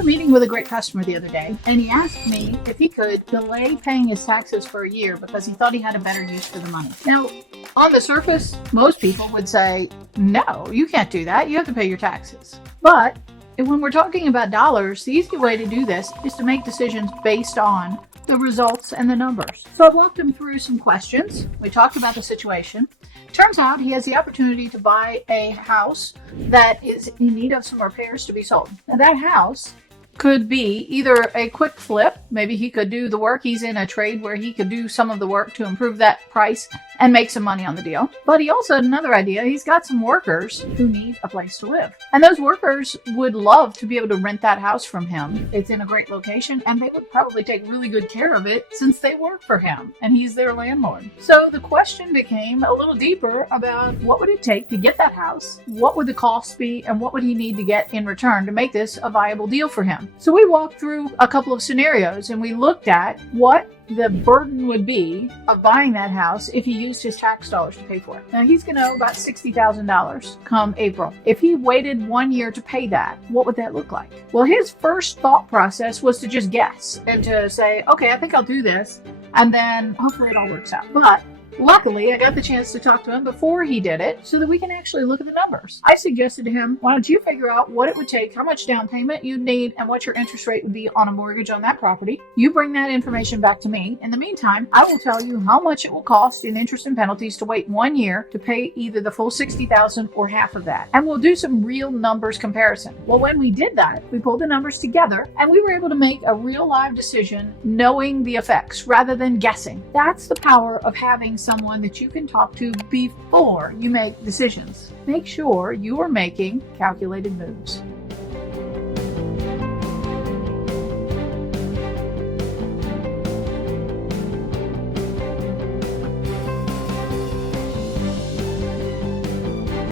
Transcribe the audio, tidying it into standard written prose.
had a meeting with a great customer the other day, and he asked me if he could delay paying his taxes for a year because he thought he had a better use for the money. Now, on the surface, most people would say, no, you can't do that. You have to pay your taxes. But when we're talking about dollars, the easy way to do this is to make decisions based on the results and the numbers. So I walked him through some questions. We talked about the situation. Turns out he has the opportunity to buy a house that is in need of some repairs to be sold. Now that house could be either a quick flip. Maybe he could do the work. He's in a trade where he could do some of the work to improve that price and make some money on the deal. But he also had another idea. He's got some workers who need a place to live. And those workers would love to be able to rent that house from him. It's in a great location, and they would probably take really good care of it since they work for him and he's their landlord. So the question became a little deeper about what would it take to get that house? What would the costs be? And what would he need to get in return to make this a viable deal for him? So we walked through a couple of scenarios and we looked at what the burden would be of buying that house if he used his tax dollars to pay for it. Now he's going to owe about $60,000 come April. If he waited 1 year to pay that, what would that look like? Well, his first thought process was to just guess and to say, okay, I think I'll do this. And then hopefully it all works out. But luckily, I got the chance to talk to him before he did it so that we can actually look at the numbers. I suggested to him, why don't you figure out what it would take, how much down payment you'd need, and what your interest rate would be on a mortgage on that property. You bring that information back to me. In the meantime, I will tell you how much it will cost in interest and penalties to wait 1 year to pay either the full $60,000 or half of that. And we'll do some real numbers comparison. Well, when we did that, we pulled the numbers together and we were able to make a real live decision knowing the effects rather than guessing. That's the power of having someone that you can talk to before you make decisions. Make sure you are making calculated moves.